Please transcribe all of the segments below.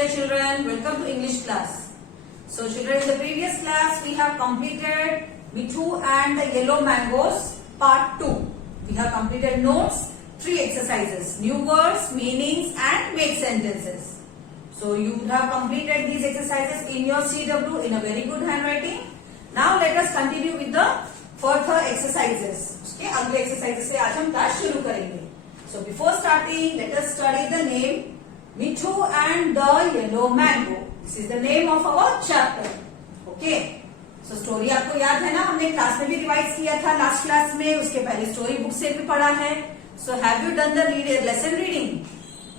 dear children, welcome to English class. So children, in the previous class we have completed Mithu and the yellow mangoes part 2. We have completed notes, 3 exercises, new words, meanings and make sentences. So you have completed these exercises in your CW in a very good handwriting. Now let us continue with the further exercises. उसके अगले exercises से आज हम class शुरू करेंगे. So before starting, let us study the name Mithu and the Yellow Mango. This is the name of our chapter. Okay. So story आपको याद है ना, हमने क्लास में भी रिवाइज किया था लास्ट क्लास में, उसके पहले स्टोरी बुक से भी पढ़ा है. So have you done the lesson reading?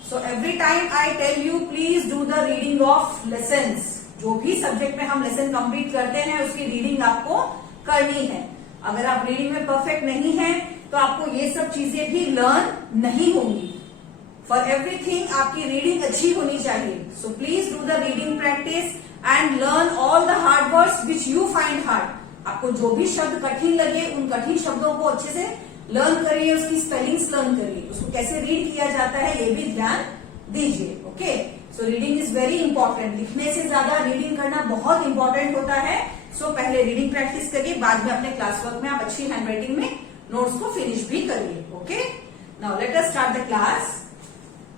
So every time I tell you, please do the reading of lessons. जो भी सब्जेक्ट में हम लेसन कंप्लीट करते हैं उसकी रीडिंग आपको करनी है. अगर आप रीडिंग में परफेक्ट नहीं है तो आपको ये सब चीजें भी लर्न नहीं होंगी. फॉर एवरीथिंग आपकी रीडिंग अच्छी होनी चाहिए. So please do the reading practice and learn all the hard words which you find hard. आपको जो भी शब्द कठिन लगे उन कठिन शब्दों को अच्छे से लर्न करिए, उसकी स्पेलिंग्स लर्न करिए, उसको कैसे रीड किया जाता है ये भी ध्यान दीजिए. Okay. So reading is very important. लिखने से ज्यादा रीडिंग करना बहुत इंपॉर्टेंट होता है. सो पहले रीडिंग प्रैक्टिस करिए, बाद में अपने क्लास वर्क में आप अच्छी हैंडराइटिंग में नोट्स को फिनिश भी करिए. Okay. Now let us start the class.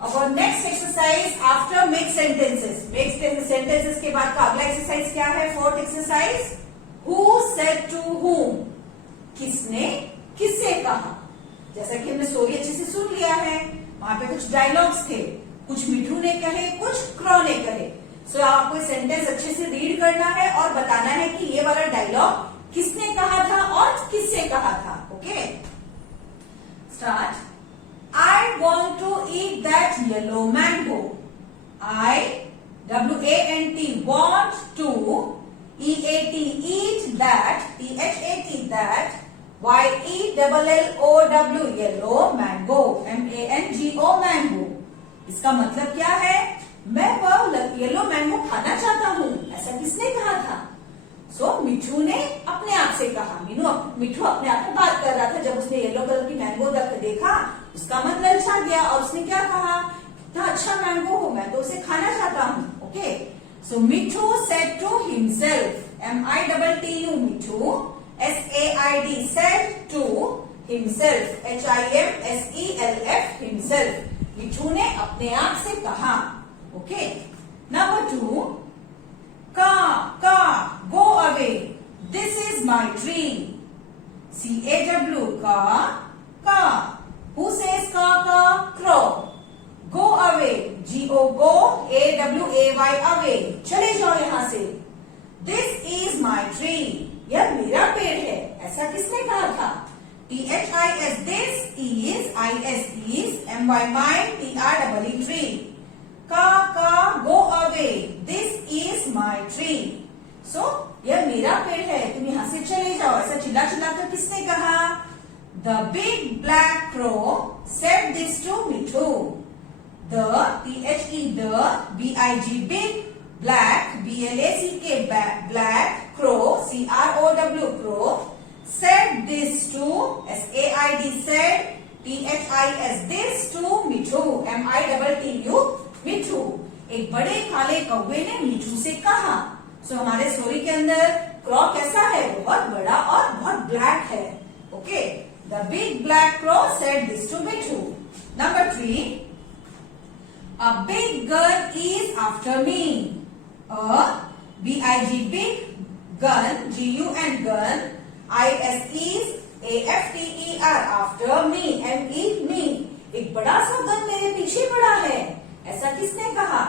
Our next exercise after make sentences. Make sentences के बाद का अगला एक्सरसाइज क्या है? Fourth exercise. Who said to whom? किसने किससे कहा? जैसा कि हमने स्टोरी अच्छे से सुन लिया है, वहां पे कुछ डायलॉग्स थे, कुछ मिठू ने कहे, कुछ क्रॉ ने कहे. सो आपको सेंटेंस अच्छे से रीड करना है और बताना है कि ये वाला डायलॉग किसने कहा था और किससे कहा था. Okay. Start. I want to eat that yellow mango. I, W-A-N-T, want to, E-A-T, eat that, T-H-A-T, that, Y-E-L-L-O-W, yellow mango, M-A-N-G-O, mango. इसका मतलब क्या है? मैं वह येलो मैंगो खाना चाहता हूँ. ऐसा किसने कहा था? सो मिठू ने अपने आप से कहा. मिठू अपने आप में बात कर रहा था. जब उसने येलो कलर की मैंगो देखा, उसका मन ललचा गया और उसने क्या कहा? कितना अच्छा मैंगो हो, मैं तो उसे खाना चाहता हूँ. Okay. So Mithu said to himself, M-I-T-T-U, Mithu, S-A-I-D, said to himself, H-I-M-S-E-L-F, himself. Mithu ने अपने आप से कहा. ओके. नंबर 2. का, go away. This is my tree. C-A-W, का. Who says ka? Crow. Go away. G-O, go. A-W-A-Y, away. चले जाओ यहाँ से. This is my tree. यह मेरा पेड़ है. ऐसा किसने कहा था? T-H-I-S, this is, I-S is, M-Y, my, T-R-E-E, tree. का, go away. This is my tree. So, यह मेरा पेड़ है, तुम यहाँ से चले जाओ. ऐसा चिल्ला कर किसने कहा? The big black crow said this to Mithu. The, T-H-E, the, B-I-G, big, black, B-L-A-C-K, black, crow, C-R-O-W, crow, said this to, S-A-I-D, said, T-H-I-S, this to Mithu, M-I-T-T-U, मिठू. एक बड़े काले कौवे ने मिठू से कहा. सो हमारे स्टोरी के अंदर क्रॉ कैसा है? बहुत बड़ा और बहुत ब्लैक है. Okay. The big black crow said this to Mithu. Number 3. A big gun is after me. A, B-I-G, big, gun, G-U-N, gun, I-S is, A-F-T-E-R, after me, M-E, me. एक बड़ा सा गन मेरे पीछे पड़ा है. ऐसा किसने कहा?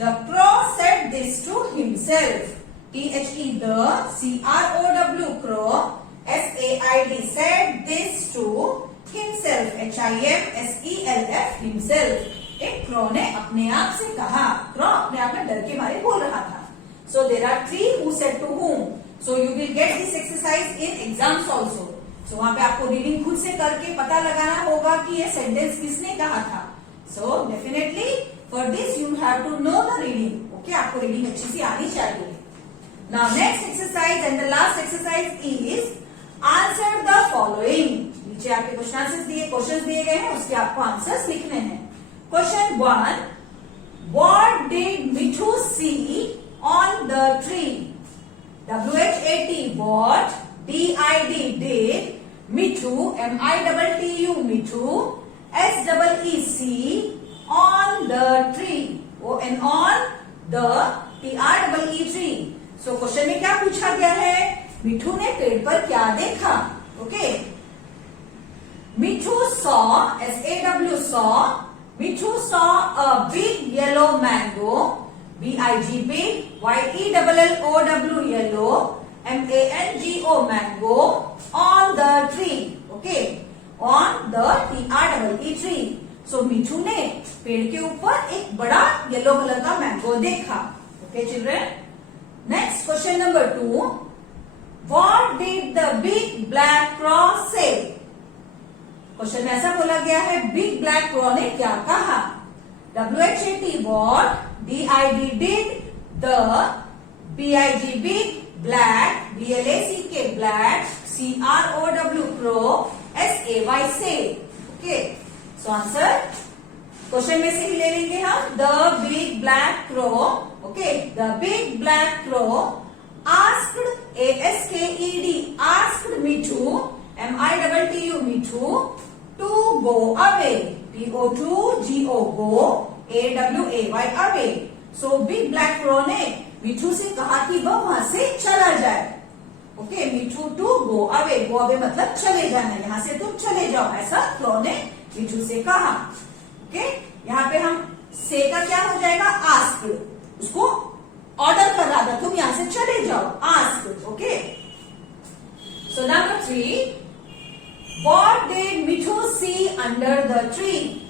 The crow said this to himself. T-H-E, the, C-R-O-W, crow, S-A-I-D, said this to himself, H-I-M-S-E-L-F, himself. एक क्रॉ ने अपने आप से कहा. क्रॉ अपने आप में डर के मारे बोल रहा था. So there are 3 who said to whom. So you will get this exercise in exams also. So वहां पे आपको रीडिंग खुद से करके पता लगाना होगा कि ये सेंटेंस किसने कहा था. So definitely for this you have to know the reading. Okay, आपको रीडिंग अच्छी सी आनी चाहिए. Now next exercise and the last exercise is answer the following. नीचे आपके क्वेश्चन दिए गए हैं, उसके आपको आंसर्स लिखने हैं. Question 1. What What did Mithu see on the tree? WHAT, what? DID, did. Mithu, MITTU, Mithu. SEEC, on the tree. on the TREE, tree. So question में क्या पूछा गया है? मिठू ने पेड़ पर क्या देखा? Okay, Mithu saw, SAW, saw. Mithu saw a big yellow mango, BIG, big, YELLOW, yellow, MANGO, mango, on the tree. Okay, on the TREE, tree. So मिठू ने पेड़ के ऊपर एक बड़ा येलो कलर का मैंगो देखा. Okay children, next question number 2. What did the big black crow say? Question में ऐसा बोला गया है, बिग ब्लैक क्रॉ ने क्या कहा? WHAT, what? DID, did. The, BIG, big, black, BLACK, black, CROW, crow, SAY, say. Okay, so answer question में से ही ले लेंगे हम. The big black crow, okay, the big black crow asked, ASKED, asked Mithu, MITTU, Mithu, to go away. TO2 GO, go, AWAY, away. So big black crow ने मिठू से कहा कि वह वहां से चला जाए. Okay, Mithu to go away, go away मतलब चले जाना, यहाँ से तुम चले जाओ, ऐसा क्रो ने मिठू से कहा. ओके, यहाँ पे हम से का क्या हो जाएगा? आस्क्ड. उसको ऑर्डर कर रहा था, तुम यहाँ से चले जाओ. Asked. Okay, so number 3. What did Mithu see under the tree?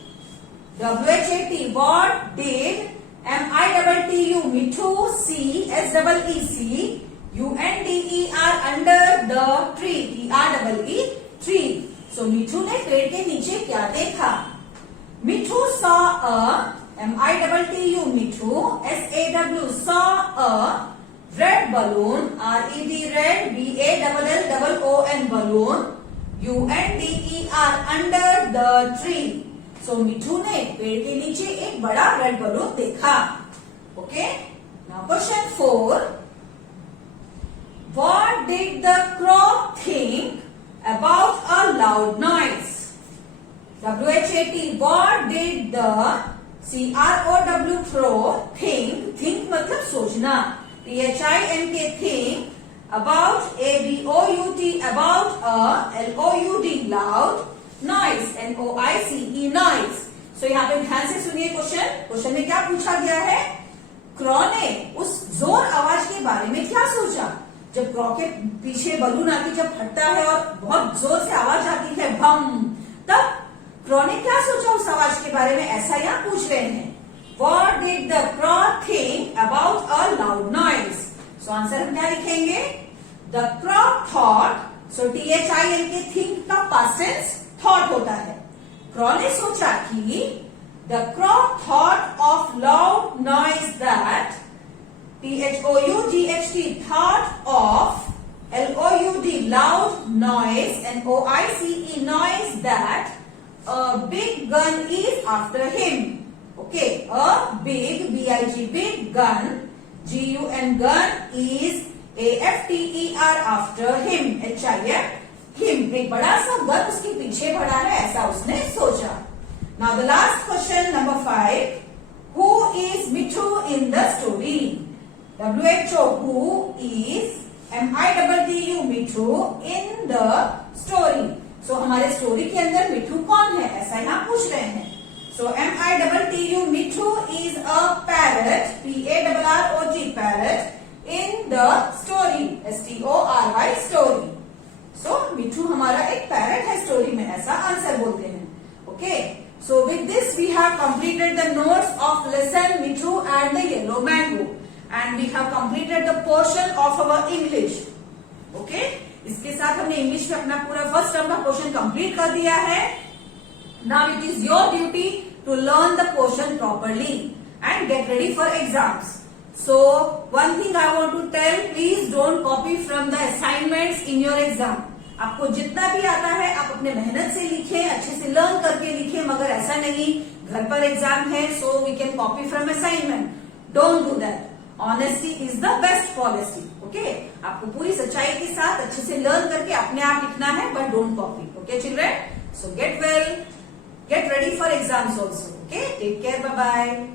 WHAT, what did MITTU, Mithu, see, SEEC, UNDER, under the tree, TREE, tree. So मिठू ने पेड़ के नीचे क्या देखा? मिठू saw a, MITTU, Mithu, SAW, saw a red balloon, RED, red, BALLON, balloon, UNDER, under the tree. So मिठू ने पेड़ के नीचे एक बड़ा रेड बलून देखा. Okay, now question 4. What did the crow think about a loud noise? WHAT, what did the CROW crow think मतलब सोचना. THINK, think, about, ABOUT, about a, LOUD, loud, noise, NOICE, noise. So यहाँ पे ध्यान से सुनिए question में क्या पूछा गया है? क्रॉ ने उस जोर आवाज के बारे में क्या सोचा? जब क्रॉ के पीछे बलून आके जब फटता है और बहुत जोर से आवाज आती है, भम, तब क्रॉ ने क्या सोचा उस आवाज के बारे में, ऐसा यहाँ पूछ रहे हैं. What did the crow think about a loud noise? So answer हम क्या लिखेंगे? The crow thought. So THINK, think का past tense thought होता है. क्रॉ ने सोचा कि the crow thought of loud noise that, THOUGHT, thought of, LOUD, loud noise, NOICE, noise, that a big gun is after him. Okay, a big, BIG, big gun, GUN, gun, is AFTER, after him, HIM, him. एक बड़ा सा gun उसके पीछे बढ़ा है, ऐसा उसने सोचा. Now the last question, number 5. Who is Mithu in the story? WHO, who is MITTU, Mithu in the story. So हमारे स्टोरी के अंदर मिठू कौन है, ऐसा यहाँ पूछ रहे हैं. So MITTU, Mithu is a parrot, PARROT, parrot, in the story, STORY, story. So मिठू हमारा एक पैरट है स्टोरी में, ऐसा आंसर बोलते हैं. Okay, so with this we have completed the notes of lesson Mithu and the yellow mango, and we have completed the portion of our English. Okay, इसके साथ हमने इंग्लिश में अपना पूरा फर्स्ट टर्म का पोर्शन कंप्लीट कर दिया है. Now it is your duty to learn the portion properly and get ready for exams. So one thing I want to tell, please don't copy from the assignments in your exam. आपको जितना भी आता है आप अपने मेहनत से लिखें, अच्छे से लर्न करके लिखें, मगर ऐसा नहीं घर पर एग्जाम है so we can copy from assignment. Don't do that. Honesty is the best policy. Okay, आपको पूरी सच्चाई के साथ अच्छे से लर्न करके अपने आप लिखना है, but don't copy. Okay children, so get well, get ready for exams also. Okay, take care, bye bye.